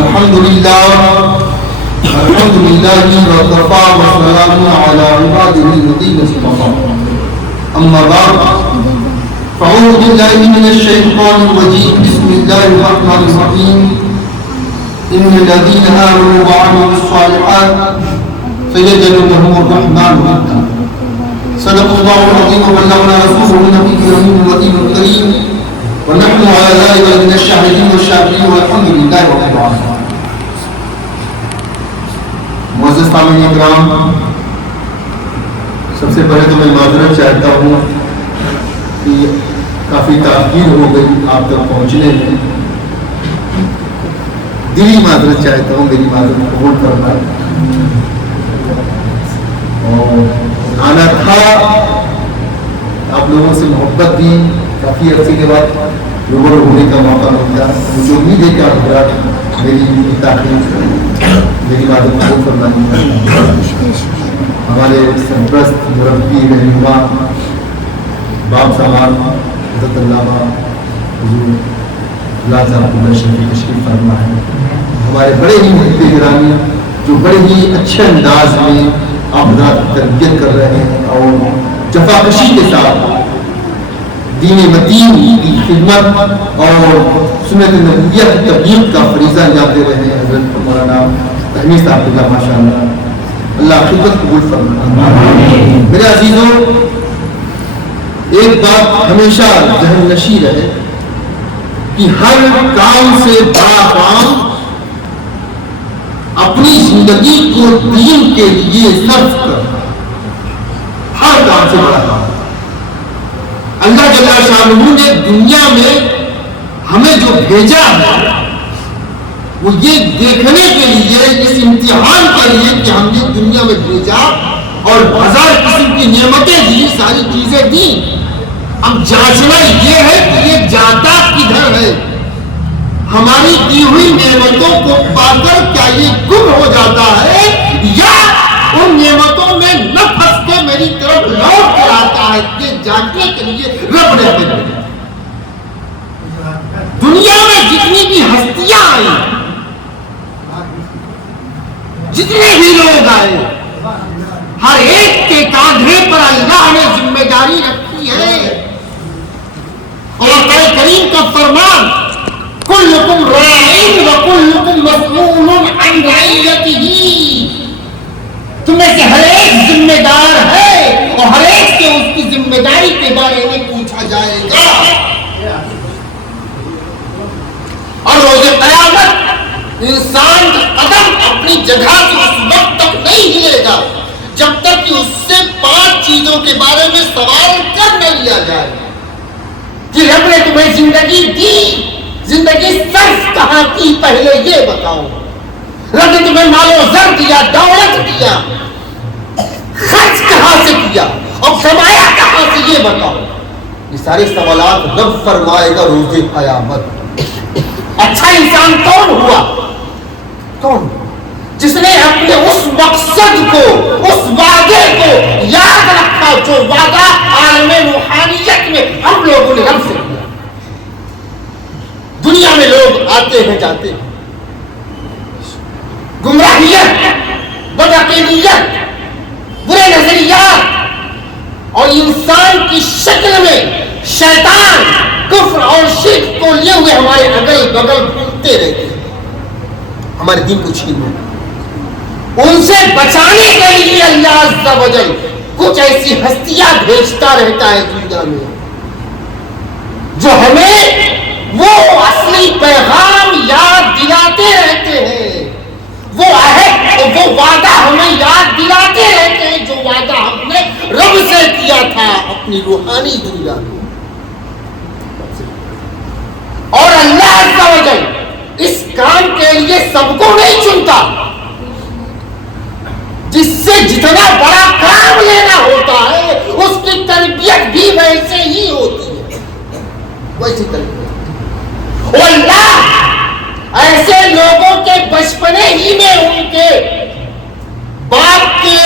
الحمد لله وكفى وسلام على عباده الذين اصطفى أما بعد فأعوذ بالله من الشيطان الرجيم بسم الله الرحمن الرحيم إن الذين آمنوا وعملوا الصالحات سيجعل لهم الرحمن ودا صدق الله العظيم وبلغنا رسوله النبي الكريم الكريم ونحن على ذلك من الشاهدين والشاكرين والحمد لله رب العالمين. معزز سامعین کرام، سب سے پہلے تو میں معذرت چاہتا ہوں کہ کافی تاخیر ہو گئی آپ تک پہنچنے میں. دلی معذرت چاہتا ہوں، میری معذرت قبول کرنا. اور آنا تھا، آپ لوگوں سے محبت بھی کافی عرصے کے بعد روبرو ہونے کا موقع ملتا. مجھے امید ہے کہ آپ میری تاخیر میری معذرت قبول کرنا نہیں. ہمارے سرپرست مربی رہنما باپ صاحب حضرت علامہ حضور اللہ صاحب اللہ شریف تشریف فرما ہے. ہمارے بڑے ہی محب گرامی جو بڑے ہی اچھے انداز میں آپ حضرات تربیت کر رہے ہیں اور جفاکشی کے ساتھ دین متین کی خدمت اور سنت نبویہ کی تبلیغ کا فریضہ انجام دے رہے ہیں حضرت مولانا تحمید صاحب اللہ ماشاء اللہ اللہ خدمت قبول فرمائے. میرے عزیزوں، ایک بات ہمیشہ ذہن نشین رہے کہ ہر کام سے بڑا کام اپنی زندگی کو دین کے لیے صرف کرنا. ہر کام سے بڑا کام اللہ جل شانہ نے دنیا میں ہمیں جو بھیجا ہے وہ یہ دیکھنے کے لیے، اس امتحان کے لیے کہ ہم نے دنیا میں بھیجا اور ہزار قسم کی نعمتیں دی، ساری چیزیں دی. اب جانچنا یہ ہے کہ یہ جاتا کدھر ہے. ہماری دی ہوئی نعمتوں کو پا کر کیا یہ گم ہو جاتا ہے یا ان نعمتوں میں نہ پھنس کے میری طرف لوٹ کر آتا ہے. یہ جانچنے کے لیے رب نے بھیجا. دنیا میں جتنی بھی ہستیاں آئی، جتنے بھی لوگ آئے، ہر ایک کے کاندھے پر اللہ نے ذمہ داری رکھی ہے. اور قرآن کریم کا فرمان کلکم راعٍ وکلکم مسئول عن رعیتہ، تم میں سے ہر ایک ذمہ دار ہے اور ہر ایک سے اس کی ذمہ داری کے بارے میں پوچھا جائے گا. اور روز قیامت انسان کا قدم اپنی جگہ سے اس وقت تک نہیں ہلے گا جب تک کہ اس سے 5 چیزوں کے بارے میں سوال کر نہ لیا جائے کہ رب نے تمہیں زندگی دی، زندگی صرف کہاں کی پہلے یہ بتاؤ. رب نے تمہیں مال و زر دیا، دولت دیا، خرچ کہاں سے کیا اور کمایا کہاں سے یہ بتاؤ. یہ سارے سوالات رب فرمائے گا روز قیامت. اچھا انسان کون ہوا؟ کون؟ جس نے اپنے اس مقصد کو، اس وعدے کو یاد رکھا جو وعدہ عالم روحانیت میں ہم لوگوں نے رب سے کیا. دنیا میں لوگ آتے ہیں جاتے ہیں، گمراہیت، بدعقیدیت، برے نظریات اور انسان کی شکل میں شیطان کفر اور شرک کو لیے ہوئے ہمارے اگل بگل گھومتے رہتے ہیں، ہمارے دین کو چھینتے ہیں. ان سے بچانے کے لیے اللہ عز و جل کچھ ایسی ہستیاں بھیجتا رہتا ہے دنیا میں جو ہمیں وہ اصلی پیغام یاد دلاتے رہتے ہیں، وہ عہد اور وہ وعدہ ہمیں یاد دلاتے رہتے ہیں جو وعدہ ہم نے رب سے کیا تھا اپنی روحانی دنیا میں. اور اللہ عز و جل اس کام کے لیے سب کو نہیں چنتا. جس سے جتنا بڑا کام لینا ہوتا ہے اس کی تربیت بھی ویسے ہی ہوتی ہے، ویسی تربیت. اور اللہ ایسے لوگوں کے بچپنے ہی میں ان کے باپ کے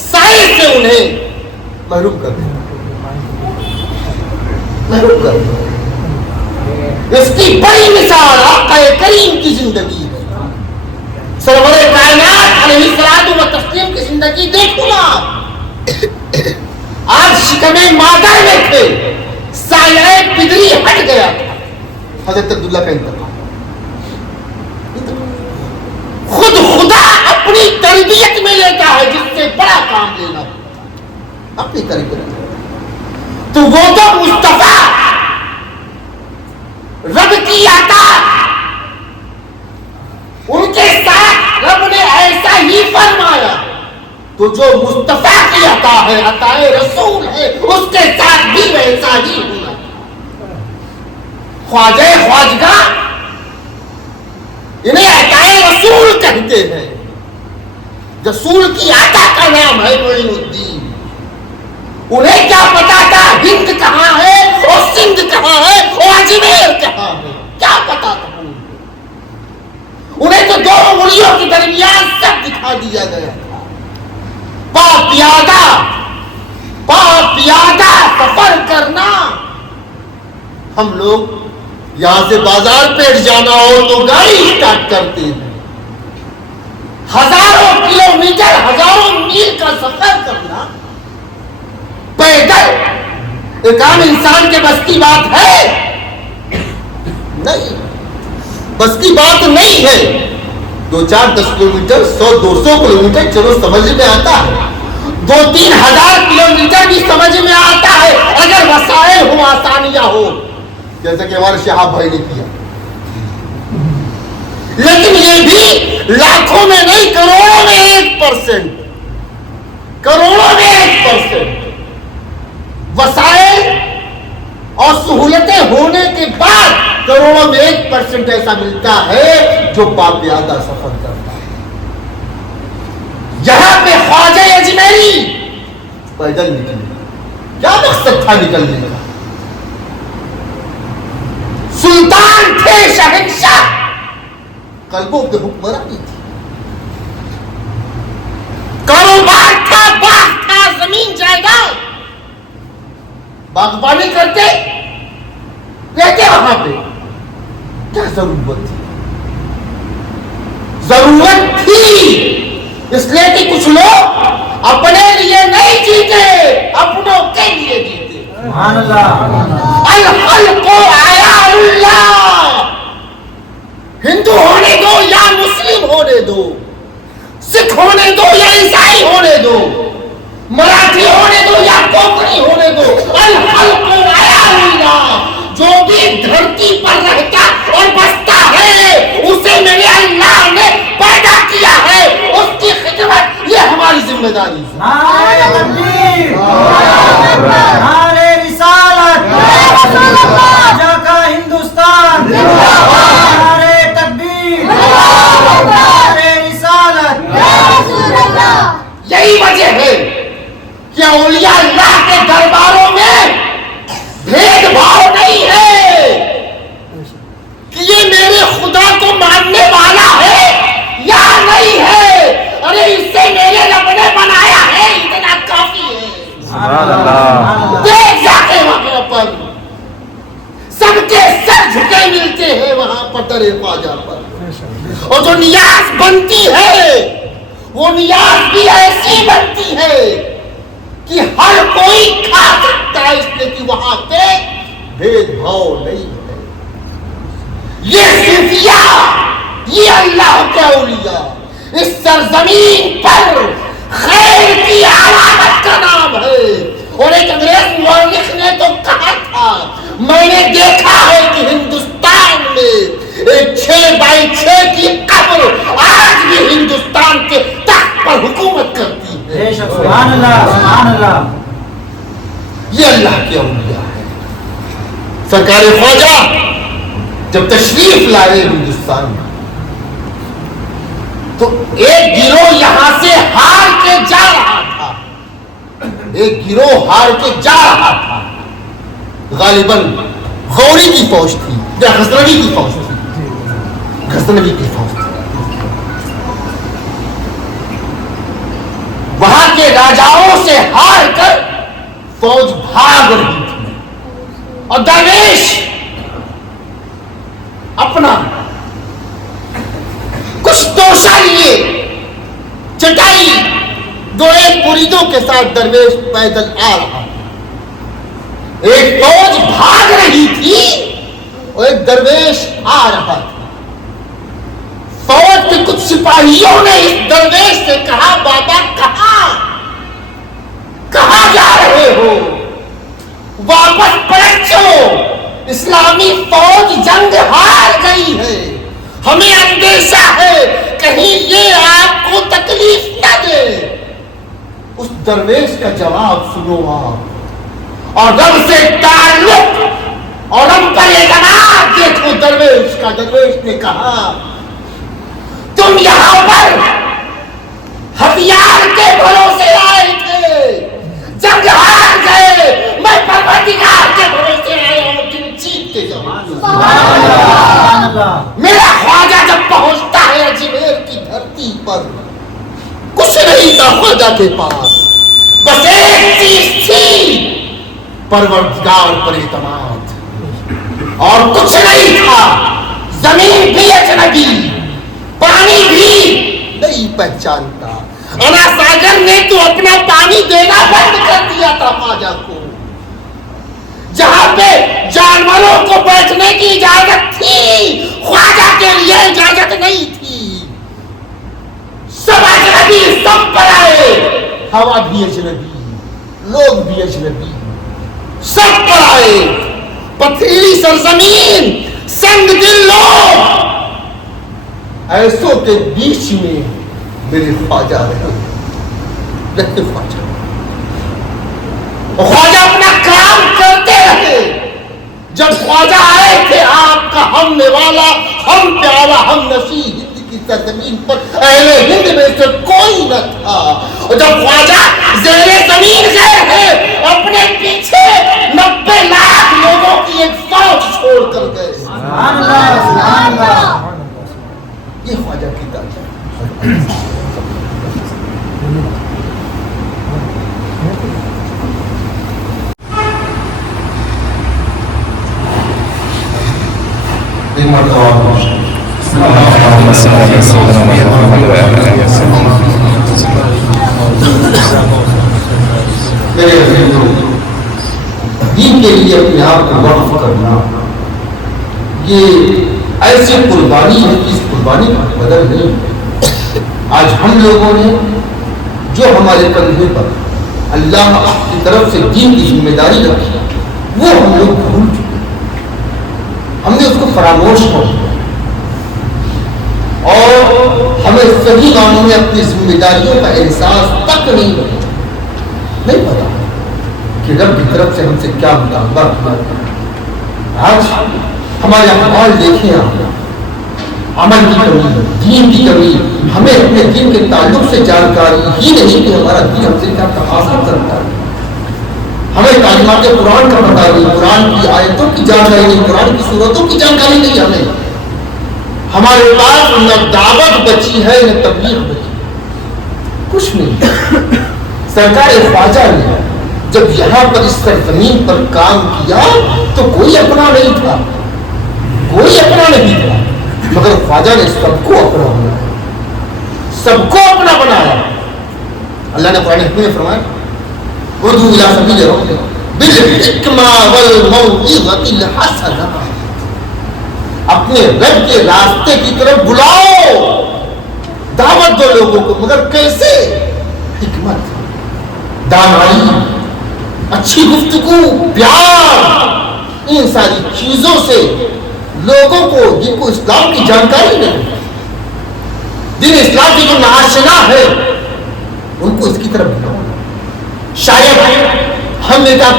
سائے سے انہیں محروم کر دیا. محروم کر دیا. اس کی بڑی مثال آقا کریم کی زندگی ہے. سرور کائنات علیہ الصلوۃ والتسلیم کی زندگی دیکھو نا. آپ شکم مادر میں تھے, سایہ پدری ہٹ گیا تھا, حضرت عبداللہ کا انتقال. خود خدا اپنی تربیت میں لیتا ہے جس سے بڑا کام لینا اپنی تربیت میں. تو وہ تو مصطفیٰ رب کی عطا, ان کے ساتھ رب نے ایسا ہی فرمایا. تو جو مصطفیٰ کی عطا ہے, عطا رسول ہے, اس کے ساتھ بھی ویسا ہی ہونا. خواجہ خواجگاں انہیں عطا رسول کہتے ہیں. رسول کی عطا کا نام ہے معین الدین. انہیں کیا پتا تھا ہند کہاں ہے اور سندھ کہاں ہے اور اجمیر کہاں ہے, کیا پتا تھا انہیں تو دو انگلیوں کے درمیان سب دکھا دیا گیا تھا. پیادہ سفر کرنا. ہم لوگ یہاں سے بازار پیٹ جانا ہو تو گاڑی اسٹارٹ کرتے ہیں. ہزاروں کلومیٹر, ہزاروں میل کا سفر کرنا پیدل ایک عام انسان کے بس کی بات ہے نہیں, بس کی بات نہیں ہے. 2-4-10 کلومیٹر, 100-200 کلومیٹر چلو سمجھ میں آتا ہے, 2-3 ہزار کلومیٹر بھی سمجھ میں آتا ہے اگر وسائل ہو, آسانیاں ہو, جیسا کہ ہمارے شہاب بھائی نے کیا. لیکن یہ بھی لاکھوں میں نہیں, کروڑوں میں 1%, کروڑوں میں 1%. وسائل اور سہولتیں ہونے کے بعد کروڑوں میں 1% ایسا ملتا ہے جو باپیادہ سفر کرتا ہے. یہاں پہ خواجہ اجمیری پیدل نکلے, کیا مقصد تھا نکلنے کا؟ سلطان تھے, شہنشاہ, قلبوں کے حکمرانی تھی, کاروبار تھا, باغ تھا, زمین جائیداد, باغبانی کرتے رہتے. وہاں پہ کیا ضرورت تھی؟ ضرورت تھی اس لیے کہ کچھ لوگ اپنے لیے نہیں جیتے, اپنوں کے لیے جیتے. سبحان اللہ. الخلق عیال اللہ. ہندو ہونے دو یا مسلم ہونے دو, سکھ ہونے دو یا عیسائی ہونے دو, مراٹھی ہونے دو یا کوکڑی ہونے دو, الخلق عیال اللہ. جو بھی دھرتی پر رہتا اور بستا ہے اسے میرے اللہ نے پیدا کیا ہے, اس کی خدمت یہ ہماری ذمہ داری ہے. نعرہ تکبیر, نعرہ رسالت, راجا کا ہندوستان, نعرہ تکبیر, نعرہ رسالت. یہی وجہ ہے کہ اولیاء اللہ کے درباروں میں بھید بھاؤ نہیں ہے کہ یہ میرے خدا کو ماننے والا ہے یا نہیں ہے. ارے اس سے میرے رب نے بنایا ہے, اتنا کافی ہے. سبحان اللہ. دیکھ جا کے وہاں پر سب کے سر جھکے ملتے ہیں وہاں پر درے خواجہ پر, اور جو نیاز بنتی ہے وہ نیاز بھی ایسی بنتی ہے کہ ہر کوئی کھا سکتا ہے, اس لیے کہ وہاں پہ بھید بھاؤ نہیں ہے. یہ صوفیاء, یہ اللہ کے اولیاء اس سرزمین پر خیر کی علامت کا نام ہے. اور ایک انگریز مورخ نے تو کہا تھا, میں نے دیکھا ہے کہ ہندوستان میں ایک 6x6 کی قبر آج بھی ہندوستان کے تخت پر حکومت کرتی ہے. سبحان اللہ, سبحان اللہ. یہ اللہ کے اولیاء ہے. سرکار خواجہ جب تشریف لائے ہندوستان میں تو ایک گروہ یہاں سے ہار کے جا رہا تھا, ایک گروہ ہار کے جا رہا تھا. غالباً غوری کی فوج تھی یا غزنوی کی فوج تھی, غزنوی کی فوج تھی. وہاں کے راجاؤں سے ہار کر فوج بھاگ رہی تھی, اور درویش اپنا کچھ توشہ لیے چٹائی دو ایک مریدوں کے ساتھ درویش پیدل آ رہا، ایک فوج بھاگ رہی تھی اور ایک درویش آ رہا تھا۔ فوج کے کچھ سپاہیوں نے اس درویش سے کہا، بابا کہاں جا رہے ہو؟ واپس پلٹ جاؤ، اسلامی فوج جنگ ہار گئی ہے، ہمیں اندیشہ ہے کہیں یہ آپ کو تکلیف نہ دے۔ اس درویش کا جواب سنو آپ، اور رب سے تعلق اور رب پر اعتماد دیکھو درویش کا۔ درویش نے کہا، تم یہاں پر ہتھیار کے بھروسے آئے تھے، جنگ ہار گئے، میں پروردگار کے بھروسے آیا ہوں، تم جیتتے جاؤ۔ میرا خواجہ جب پہنچتا ہے اجمیر کی دھرتی پر، کچھ نہیں تھا خواجہ کے پاس، بس ایک چیز تھی، پروردگار پر اعتماد، اور کچھ نہیں تھا۔ زمین بھی اجنبی، پانی بھی نہیں پہچانتا۔ انا ساگر نے تو اپنا پانی دینا بند کر دیا تھا خواجہ کو۔ جہاں پہ جانوروں کو بیٹھنے کی اجازت تھی، خواجہ کے لیے اجازت نہیں تھی۔ سب اجنبی، سب پرائے، ہوا بھی اجنبی، لوگ بھی اجنبی، سب پرائے، پتھریلی سرزمین، سنگ دل لوگ، ایسوں کے بیچ میں میرے خواجہ رہے خواجہ، خواجہ اپنا کام کرتے رہے۔ جب خواجہ آئے تھے آپ کا ہم نوالا، ہم پیارا، ہم نشی، ہند کی سرزمین پر اہل ہند میں سے کوئی نہ تھا، اور جب خواجہ زیر زمین گئے ہیں اپنے پیچھے 90 لاکھ لوگوں کی ایک فوج چھوڑ کر گئے۔ سبحان اللہ، سبحان اللہ۔ یہ خواجہ کی تعریف۔ دین کے لیے اپنے آپ کو وقف کرنا یہ ایسی قربانی ہے کہ اس قربانی کا بدل نہیں۔ آج ہم لوگوں نے جو ہمارے کندھے پر اللہ کی طرف سے دین کی ذمہ داری رکھی وہ ہم لوگ بھول چکے، ہم نے اس کو فراموش کر دیا، اور ہمیں صحیح معنوں میں اپنی ذمہ داریوں کا احساس تک نہیں پتا کہ رب کی طرف سے ہم سے کیا مطالبہ کیا۔ آج ہمارے احوال دیکھیں آپ، عمل کی کمی، دین کی کمی، ہمیں اپنے دین کے تعلق سے جانکاری ہی نہیں کہ ہمارا دین ہم سے کیا تقاضا کرتا ہے۔ ہمیں تعلیمات قرآن کا پتہ نہیں، قرآن کی آیتوں کی جانکاری نہیں، قرآن کی صورتوں کی جانکاری نہیں ہمیں۔ ہمارے پاس نہ دعوت بچی ہے نہ تبلیغ بچی، کچھ نہیں۔ سرکار خواجہ نے جب یہاں پر اس سرزمین پر کام کیا تو کوئی اپنا نہیں تھا، کوئی اپنا نہیں تھا، مگر خواجہ نے سب کو اپنا بنایا، سب کو اپنا بنایا۔ اللہ نے قرآن حکیم میں فرمایا، ادعو الی سبیل ربک بالحکمہ والموعظۃ الحسنہ، اپنے رب کے راستے کی طرف بلاؤ، دعوت دو لوگوں کو، مگر کیسے؟ حکمت، دانائی، اچھی گفتگو، پیار، ان ساری چیزوں سے لوگوں کو جن کو اسلام کی جانکاری نہیں، جن اسلام کی جو ناآشنا ہے، ان کو اس کی طرف بلاؤ۔ شاید ہم نے کہا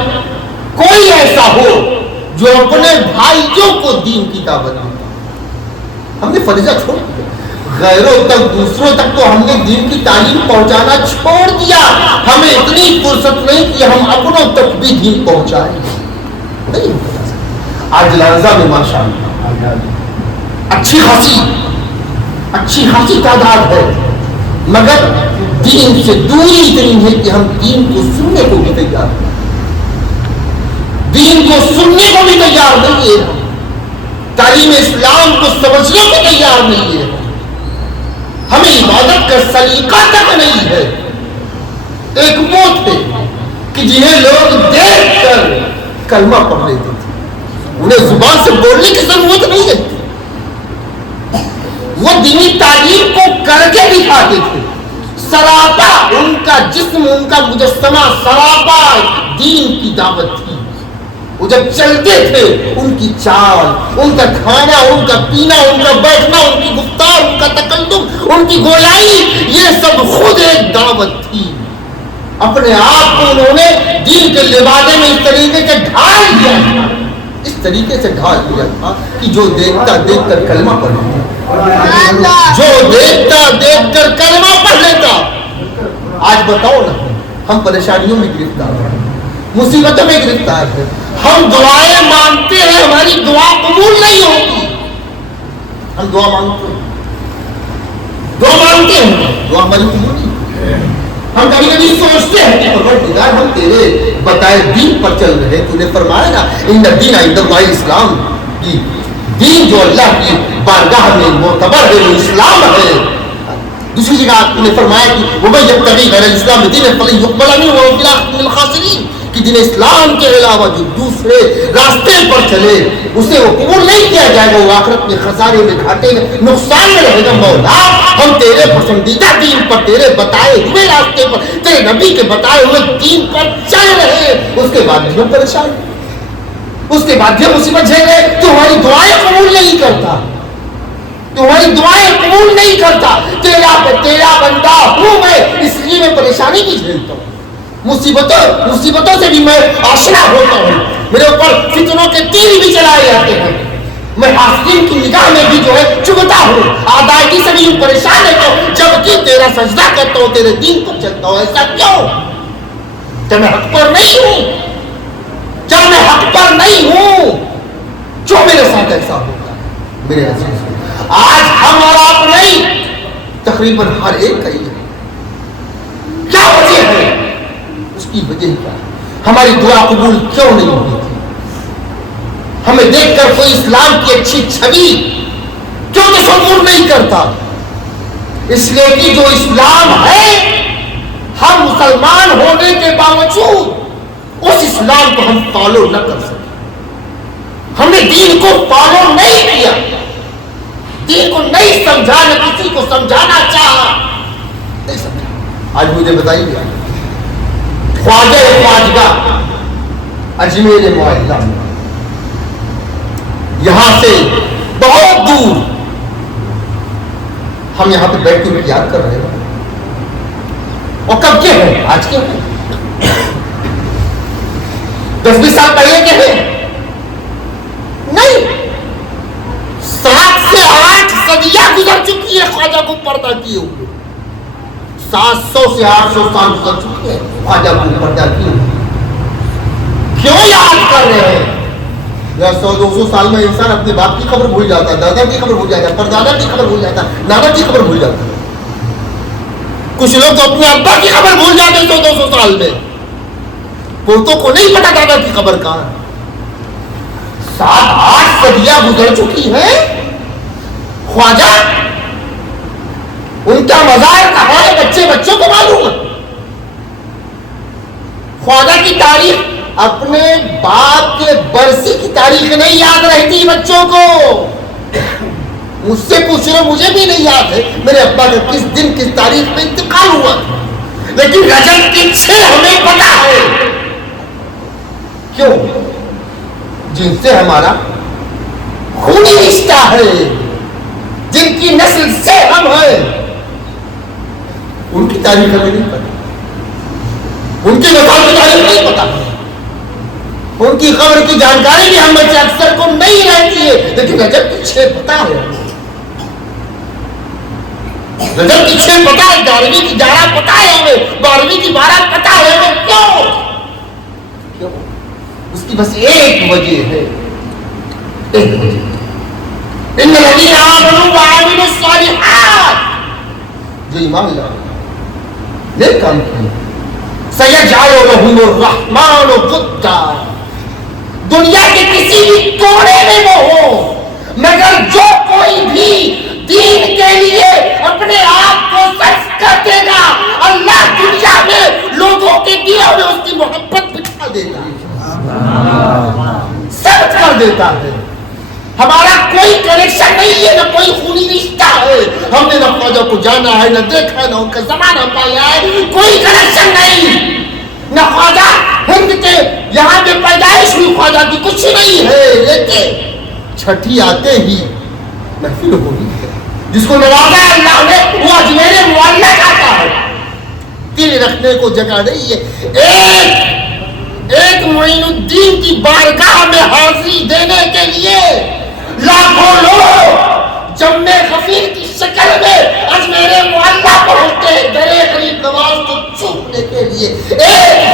کوئی ایسا ہو جو اپنے بھائیوں کو دین کی دعوت دیتا، ہم نے فریضہ چھوڑ دیا، غیروں تک، دوسروں تک تو ہم نے دین کی تعلیم پہنچانا چھوڑ دیا، ہمیں اتنی فرصت نہیں کہ ہم اپنوں تک بھی دین پہنچائیں، نہیں۔ آج لہذا میں ماشاءاللہ اچھی خاصی تعداد ہے، مگر دین سے دوری اتنی ہے کہ ہم دین کو سننے کو بھی تیار نہیں، دین کو سننے کو بھی تیار نہیں ہے، تعلیم اسلام کو سمجھنے کو تیار نہیں ہے۔ ہمیں عبادت کا سلیقہ تک نہیں ہے. ایک وہ تھے کہ جنہیں لوگ دیکھ کر کلمہ پڑھ لیتے تھے, انہیں زبان سے بولنے کی ضرورت نہیں ہے, وہ دینی تعلیم کو کر کے دکھاتے تھے. سراپا ان کا جسم, ان کا مجسمہ سراپا دین کی دعوت تھی. وہ جب چلتے تھے ان کی چال, ان کا کھانا, ان کا پینا, ان کا بیٹھنا, ان کی گفتار, ان کا تکلم, ان کی گویائی, یہ سب خود ایک دعوت تھی. اپنے آپ کو انہوں نے دین کے لبادے میں اس طریقے سے ڈھال دیا تھا, اس طریقے سے ڈھال دیا تھا کہ جو دیکھتا دیکھ کر کلمہ پڑھ لیتا, جو دیکھتا دیکھ کر کلمہ پڑھ لیتا. آج بتاؤ نا, ہم پریشانیوں میں گرفتار ہیں, مصیبتوں میں گرفتار ہیں, ہم دعائیں مانگتے ہیں, ہماری دعا قبول نہیں ہوتی. ہم دعا مانگتے ہیں, دعا ہماری قبول نہیں. ہم کبھی کبھی سوچتے ہیں کہ پروردگار ہم تیرے بتائے دین پر چل رہے ہیں. تو نے فرمایا نا ان الدین عند اللہ اسلام, کی دین جو اللہ کی بارگاہ میں معتبر ہے وہ اسلام ہے. دوسری جگہ آپ نے فرمایا کہ ومن یبتغی غیر الاسلام دینا فلن یقبل منہ وهو في الاخرة من الخاسرین, کہ دین اسلام کے علاوہ جو دوسرے راستے پر چلے اسے وہ قبول نہیں کیا جائے گا, وہ آخرت میں خسارے میں, گھاٹے میں, نقصان میں رہے گا. مولا ہم تیرے پسندیدہ دین پر, تیرے بتائے ہوئے راستے پر, تیرے نبی کے بتائے ہوئے دین پر چل رہے, اس کے بعد بھی ہم پریشان, اس کے بعد بھی مصیبت جھیل رہے. تو ہماری دعائیں قبول نہیں کرتا, تمہاری دعائیں قبول نہیں کرتا. تیرا بندہ ہوں میں, اس لیے میں پریشانی بھی جھیلتا ہوں, مصیبتوں سے بھی میں آشنا ہوتا ہوں, میرے اوپر فتنوں کے تیر بھی چلائے جاتے ہیں, میں حاسدین کی نگاہ میں بھی جو ہے چبھتا ہوں, آدائیگی سے بھی پریشان رہتا ہوں, جبکہ تیرا سجدہ کرتا ہوں, تیرے دین پر چلتا ہوں. ایسا کیوں؟ جب میں حق پر نہیں ہوں, جب میں حق پر نہیں ہوں, جو میرے ساتھ ایسا ہوتا ہے. میرے عزیز, آج ہم اور آپ نہیں, تقریباً ہر ایک کا یہ کیا وجہ ہے, اس کی وجہ کیا ہے؟ ہماری دعا قبول کیوں نہیں ہوئی تھی؟ ہمیں دیکھ کر کوئی اسلام کی اچھی چھوی کیوں تصور نہیں کرتا؟ اس لیے کہ جو اسلام ہے, ہم مسلمان ہونے کے باوجود اس اسلام کو ہم فالو نہ کر سکے. ہم نے دین کو فالو نہیں کیا, دین کو نہیں سمجھا, نہ کسی کو سمجھانا چاہا, نہیں سمجھا. آج مجھے بتائیے, خواجہ خواجگاہ اجمیر معاہدہ یہاں سے بہت دور, ہم یہاں پہ بیٹھ کے یاد کر رہے ہیں, اور کب کے ہیں؟ آج کے ہیں, 10-20 سال پہلے کے ہیں نہیں. 7 سے 8 صدیاں گزر چکی ہے خواجہ کو پردہ کیے ہوئے, 700 سے 800 سال گزر چکی ہے خواجہ کو پردہ کیے ہوئے. کیوں یاد کر رہے ہیں؟ یا 100-200 سال میں انسان اپنے باپ کی خبر بھول جاتا ہے, دادا کی خبر بھول جاتا ہے, پردادا کی خبر بھول جاتا ہے, نانا کی خبر بھول جاتا ہے. کچھ لوگ تو اپنے ابا کی خبر بھول جاتے ہیں 100-200 سال میں, پوتوں کو نہیں پتا دادا کی خبر کہاں ہے. 7-8 صدیاں گزر چکی ہے. خواجہ ان کا مزار کہاں ہے, بچوں کو معلوم ہے. خواجہ کی تاریخ اپنے باپ کے برسی کی تاریخ نہیں یاد رہتی بچوں کو. مجھ سے پوچھ رہے, مجھے بھی نہیں یاد ہے میرے ابا کا کس دن کس تاریخ میں انتقال ہوا, لیکن رجب کی 6 ہمیں پتا ہے. کیوں؟ جن سے ہمارا خونی رشتہ ہے, جن کی نسل سے ہم ہیں, ان کی تاریخ ہمیں نہیں پتا, ان کی نسل کی تاریخ نہیں پتا, ان کی خبر کی جانکاری بھی ہم میں سے اکثر کو نہیں رہتی ہے. لیکن رجب کی 6 پتا ہے, رجب کی 6 پتا ہے, 11ویں کی 11 پتا ہے ہمیں, 12ویں کی 12 پتا ہے ہمیں. کیوں؟ اس کی بس ایک وجہ ہے, ایک وجہ, ان الذین آمنوا وعملوا الصالحات, جو ایمان لائے نیک کام کیے, سیجعل لهم الرحمن ودا, دنیا کے کسی بھی کونے میں وہ ہو, مگر جو کوئی بھی دین کے لیے اپنے آپ کو کو جانا ہے، نہ دیکھا، نہ ان کا زمانہ پایا ہے، کوئی کنیکشن نہیں، نہ خواجہ ہند کے یہاں پہ پیدائش ہوئی خواجہ کی کچھ نہیں ہے، لیکن چھٹی آتے ہی محفل ہوئی ہے، جس کو نوازا اللہ نے وہ اجمیر معلیٰ جاتا ہے، دل رکھنے کو جگہ نہیں ہے۔ ایک معین الدین کی بارگاہ میں حاضری دینے کے لیے لاکھوں لوگ جمع غفیر کی شکل میں اجمیر معلیٰ پہنچتے ہیں درے غریب نواز کو چومنے کے لیے ایک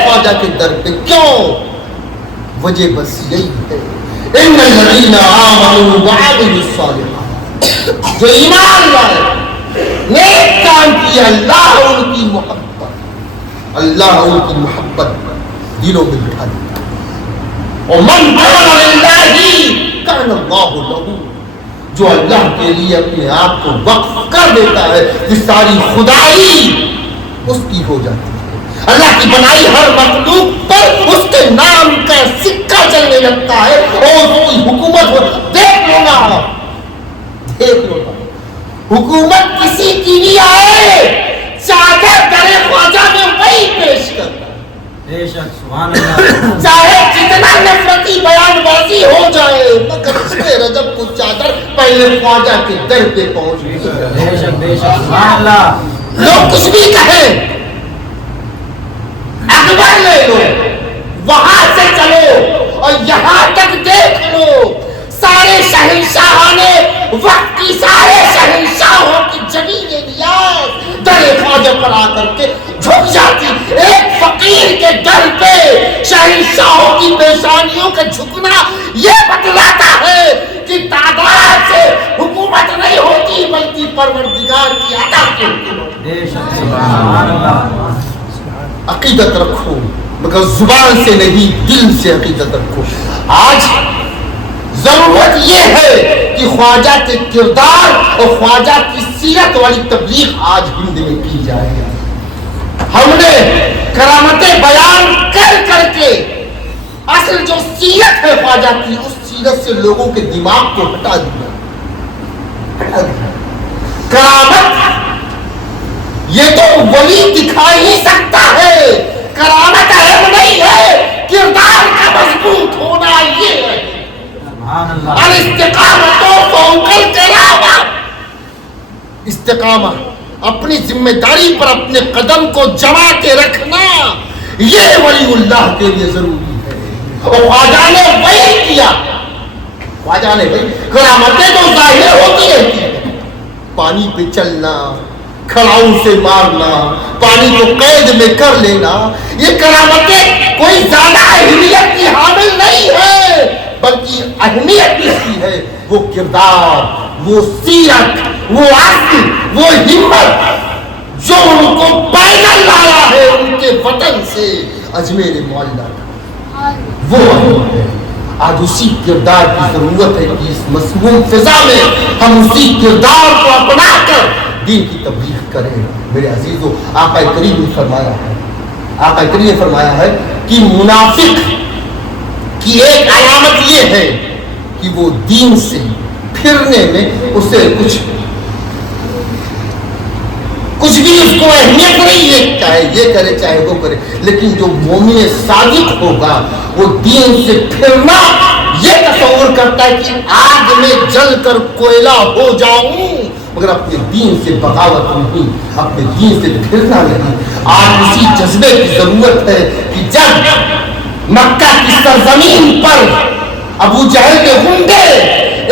خواجہ کے در پہ۔ کیوں؟ وجہ بس یہی ہے، ان الذین آمنوا وعملوا الصالحات، جو ایمان لائے نیک کام کیا، اللہ ان کی محبت دلوں میں بٹھا دیتا ہے۔ اور من کان للہ کان اللہ لہ، جو اللہ کے لیے اپنے آپ کو وقف کر دیتا ہے کہ ساری خدائی اس کی ہو جاتی ہے، اللہ کی بنائی ہر مخلوق پر اس کے نام کا سکہ چلنے لگتا ہے، اور اس کی حکومت ہو۔ دیکھ لو نا حکومت کسی کی بھی آئے، چادر درے خواجہ میں وہی پیش کرتا ہے، بے شک سبحان اللہ، چاہے جتنا نفرتی بیان بازی ہو جائے، مگر شب رجب کو چادر پہلے خواجہ کے در پہ پہنچ گئی۔ بے شک سبحان اللہ۔ لوگ کچھ بھی کہیں، اکبر لے لو، وہاں سے چلو اور یہاں تک دیکھ لو، سارے شہنشاہانے وقت کی، سارے شہنشاہوں کی جمیل نیاز در خواجہ پر آ کر کے جھک جاتی۔ ایک فقیر کے در پہ شہنشاہوں کی پیشانیوں کا جھکنا یہ بتلاتا ہے کہ تعداد سے حکومت نہیں ہوتی، بلکہ پروردگار کی عطا کی حکومت۔ بے شک سبحان اللہ۔ عقیدت رکھو، مگر زبان سے نہیں، دل سے عقیدت رکھو۔ آج ضرورت یہ ہے کہ خواجہ کے کردار اور خواجہ کی سیرت والی تبلیغ آج ہند میں کی جائے۔ ہم نے کرامتیں بیان کر کر کے اصل جو سیرت ہے خواجہ کی، اس سیرت سے لوگوں کے دماغ کو ہٹا دیا۔ کرامت یہ تو ولی دکھا ہی سکتا ہے، کرامت اہم نہیں ہے، کردار کا مضبوط ہونا یہ ہے۔ الاستقامت فوق الکرامہ، استقامہ اپنی ذمہ داری پر اپنے قدم کو جما کے رکھنا، یہ ولی اللہ کے لیے ضروری ہے۔ اور خواجہ نے وہی کیا، خواجہ نے وہی، کرامتیں تو ظاہر ہوتی رہتی ہیں، پانی پہ چلنا، کھڑاؤں سے مارنا، پانی کو قید میں کر لینا، یہ کرامتیں کوئی زیادہ اہمیت کی حامل نہیں ہے، بلکہ اہمیت اس کی ہے وہ کردار، وہ سیرت، وہ عزم، وہ ہمت جو ان کو پیدل لایا ہے ان کے وطن سے اجمیر معلیٰ کا، وہ ہے۔ آج اسی کردار کی ضرورت ہے کہ اس مسموم فضا میں ہم اسی کردار کو اپنا کر دین کی تبلیغ کریں۔ میرے عزیزو، آقا کریم نے فرمایا ہے، آقا کریم نے فرمایا ہے کہ منافق کی ایک علامت یہ ہے کہ وہ دین سے پھرنے میں اسے کچھ بھی اس کو اہمیت نہیں ہے، چاہے یہ کرے چاہے وہ کرے، لیکن جو مومن صادق ہوگا وہ دین سے پھرنا یہ تصور کرتا ہے کہ آگ میں جل کر کوئلہ ہو جاؤں، مگر اپنے دین سے بغاوت نہیں، اپنے دین سے پھرنا نہیں۔ آج اسی جذبے کی ضرورت ہے کہ جب مکہ کی سرزمین پر ابو جہل کے غنڈے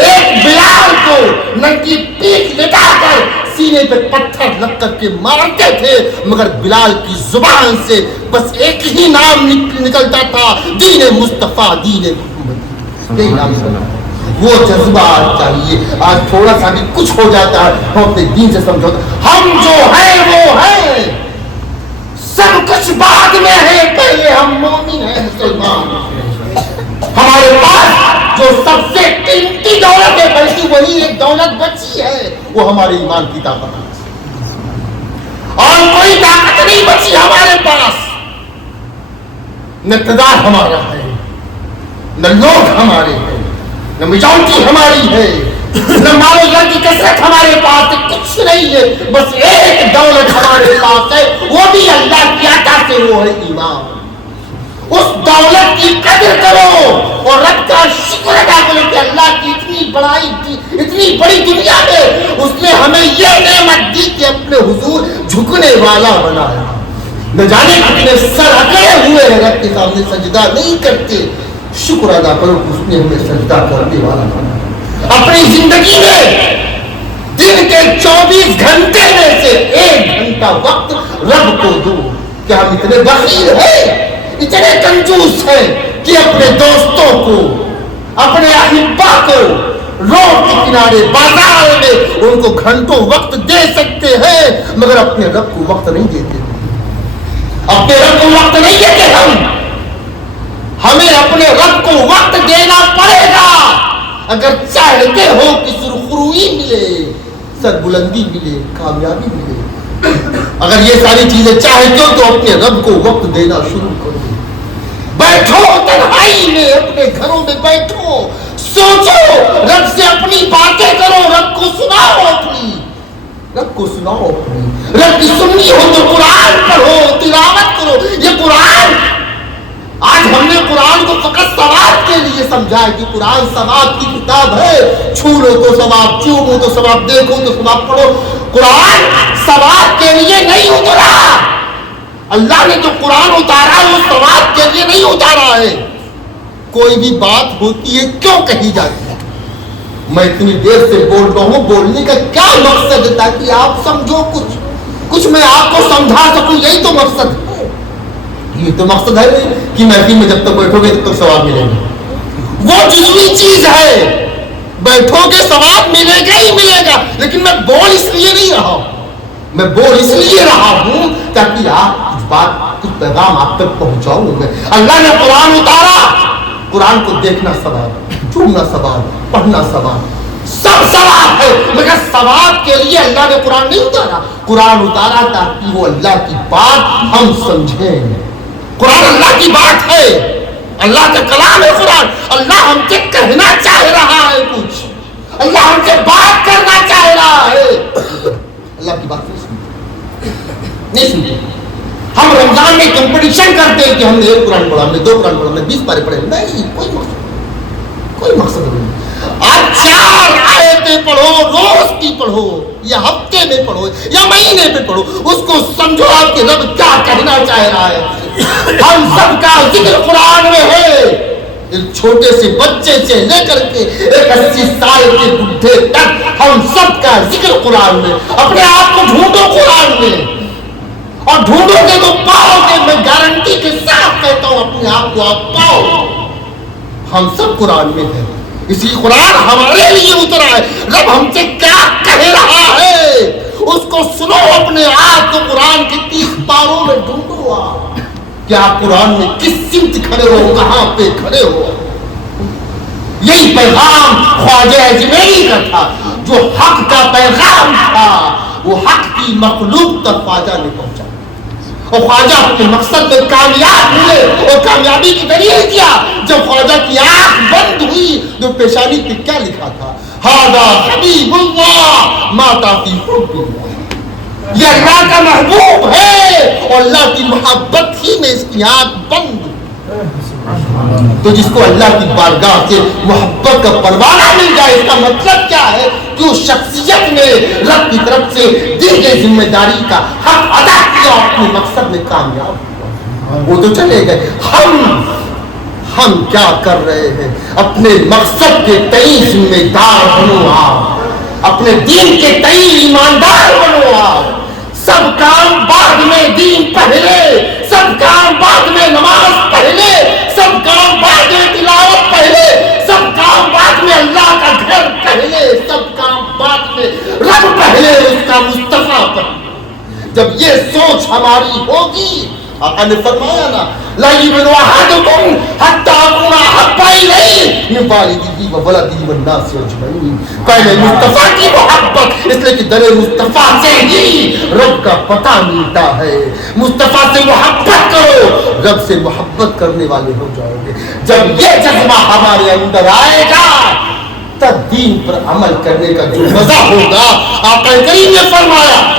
ایک بلال کو ننگی پیٹھ لٹا کر سینے پہ پتھر لگ کر کے مارتے تھے، مگر بلال کی زبان سے بس ایک ہی نام نکلتا تھا، دین مصطفیٰ، دین محمد، یہی نام سنا۔ وہ جذبہ چاہیے۔ آج تھوڑا سا بھی کچھ ہو جاتا ہے ہم اپنے دین سے سمجھوتا، ہم جو ہیں وہ ہیں، سب کچھ بعد میں ہے، پہلے ہم مومن ہیں، مسلمان۔ ہمارے پاس جو سب سے قیمتی دولت ہے، بلکہ وہی ایک دولت بچی ہے، وہ ہمارے ایمان کی طاقت ہے، اور کوئی طاقت نہیں بچی ہمارے پاس۔ نہ اقتدار ہمارا ہے، نہ لوگ ہمارے ہیں، نہ میجورٹی ہماری ہے، نہ مال و جان کی کثرت ہمارے پاس ہے، کچھ نہیں ہے، بس ایک دولت ہمارے پاس ہے، وہ بھی اللہ کی عطا سے، وہ ہے ایمان۔ اس دولت کی قدر کرو اور رب کا شکر ادا کرو کہ اللہ کی اتنی بڑی دنیا میں اس نے ہمیں یہ نعمت دی کہ اپنے حضور جھکنے والا بنایا۔ نہ جانے کتنے سر اکڑے ہوئے ہیں رب کے سامنے سجدہ نہیں کرتے، شکر ادا کرو کہ اس نے ہمیں سجدہ کرنے والا بنایا۔ اپنی زندگی میں دن کے 24 گھنٹے میں سے 1 گھنٹہ وقت رب کو دو۔ کیا ہم اتنے بخیل ہیں، اتنے کنجوس ہیں کہ اپنے دوستوں کو، اپنے احبا کو روڈ کے کنارے بازار میں ان کو گھنٹوں وقت دے سکتے ہیں مگر اپنے رب کو وقت نہیں دیتے، اپنے رب کو وقت نہیں دیتے ہمیں اپنے رب کو وقت دینا پڑے گا اگر چاہتے ہو کہ سرخروئی ملے، سربلندی ملے، کامیابی ملے۔ اگر یہ ساری چیزیں چاہتے ہو تو اپنے رب کو وقت دینا شروع کرو، بیٹھو تنہائی میں، اپنے گھروں میں بیٹھو، سوچو، رب سے اپنی باتیں کرو، رب کو سناؤ رب کو سناؤ رب کی سننی ہو تو قرآن پڑھو، تلاوت کرو۔ یہ قرآن، آج ہم نے قرآن کو فقط ثواب کے لیے سمجھا ہے کہ قرآن ثواب کی کتاب ہے، چھو لو تو ثواب، چومو تو ثواب، دیکھو تو ثواب، پڑھو۔ قرآن ثواب کے لیے نہیں اترا، اللہ نے جو قرآن اتارا ہے وہ ثواب کے لیے نہیں اتارا ہے۔ کوئی بھی بات ہوتی ہے کیوں کہی جاتی ہے؟ میں اتنی دیر سے بول رہا ہوں، بولنے کا کیا مقصد ہے؟ تاکہ آپ سمجھو، کچھ میں آپ کو سمجھا سکوں، یہی تو مقصد ہے۔ یہ تو مقصد ہے کہ محفل میں جب تک بیٹھو گے تب تک ثواب ملے گا، وہ جزوی چیز ہے، بیٹھو گے ثواب ملے گا ہی ملے گا۔ لیکن میں بول اس لیے نہیں رہا ہوں، میں بول اس لیے رہا ہوں تاکہ آپ کچھ پیغام آپ تک پہنچاؤں میں۔ اللہ نے قرآن اتارا، قرآن کو دیکھنا ثواب، چومنا ثواب، پڑھنا ثواب، سب ثواب ہے، مگر ثواب کے لیے اللہ نے قرآن نہیں اتارا۔ قرآن اتارا تاکہ وہ اللہ کی بات ہم سمجھیں۔ قرآن اللہ کی بات ہے، اللہ کا کلام ہے قرآن۔ اللہ ہم سے کہنا چاہ رہا ہے کچھ، اللہ ہم سے بات کرنا چاہ رہا ہے۔ اللہ کی بات نہیں سنتے۔ ہم رمضان میں کمپٹیشن کرتے ہیں کہ ہم نے 1 قرآن پڑھا، ہم نے 2 قرآن پڑھا، ہم نے 20 پارے پڑھے۔ نہیں، کوئی مقصد نہیں۔ آپ 4 آیتیں پڑھو، روز کی پڑھو، یا ہفتے میں پڑھو، یا مہینے میں پڑھو، اس کو سمجھو آپ کے رب کیا کہنا چاہ رہا ہے۔ ہم سب کا ذکر قرآن میں ہے، ایک چھوٹے سے بچے سے لے کر کے ایک 80 سال کے بڈھے تک ہم سب کا ذکر قرآن میں۔ اپنے آپ کو ڈھونڈو قرآن میں، اور ڈھونڈو گے تو پاؤ گے، میں گارنٹی کے ساتھ کہتا ہوں، اپنے آپ کو آپ پاؤ۔ ہم سب قرآن میں ہیں، اسی قرآن ہمارے لیے اترا ہے۔ رب ہم سے کیا کہہ رہا ہے اس کو سنو، اپنے آپ کو قرآن کے 30 پاروں میں ڈھونڈو۔ آپ کیا قرآن میں کس سمت کھڑے ہو، کہاں پہ کھڑے ہو؟ یہی پیغام خواجہ اجمیری کا تھا، جو حق کا پیغام تھا وہ حق کی مخلوق تک خواجہ نے پہنچا، اور خواجہ اپنے مقصد میں کامیاب ہوئے۔ اور کامیابی کی دلیل کیا؟ جب خواجہ کی آنکھ بند ہوئی تو پیشانی پہ کیا لکھا تھا؟ ہاذا حبیب اللہ ماتا فی حب اللہ، یہ اللہ کا محبوب ہے اور اللہ کی محبت ہی میں اس کی آنکھ بند۔ تو جس کو اللہ کی بارگاہ سے محبت کا پروانہ مل جائے، اس کا مطلب کیا ہے کہ اس شخصیت نے رب کی طرف سے دی گئی ذمہ داری کا حق ادا کیا، اپنے مقصد میں کامیاب ہوا۔ وہ تو چلے گئے، ہم کیا کر رہے ہیں؟ اپنے مقصد کے تئیں ذمہ دار بنو، آپ اپنے دین کے تئیں ایماندار بنو۔ آپ سب کام بعد میں، دین پہلے، سب کام بعد میں، نماز پہلے، سب کام بعد میں، تلاوت پہلے، سب کام بعد میں، اللہ کا گھر پہلے، سب کام بعد میں، رب پہلے، اس کا مصطفیٰ پہلے۔ جب یہ سوچ ہماری ہوگی، آقا نے فرمایا نا لا یؤمن احدکم حتی اکون احب الیہ من والدہ وولدہ والناس اجمعین۔ پہلے مصطفیٰ کی محبت، اس لیے کہ در مصطفیٰ سے ہی رب کا پتہ ملتا ہے۔ مصطفیٰ سے محبت کرو، رب سے محبت کرنے والے ہو جاؤ گے۔ جب یہ جذبہ ہمارے اندر آئے گا تب دین پر عمل کرنے کا جو مزہ ہوگا، آقا کریم نے فرمایا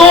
2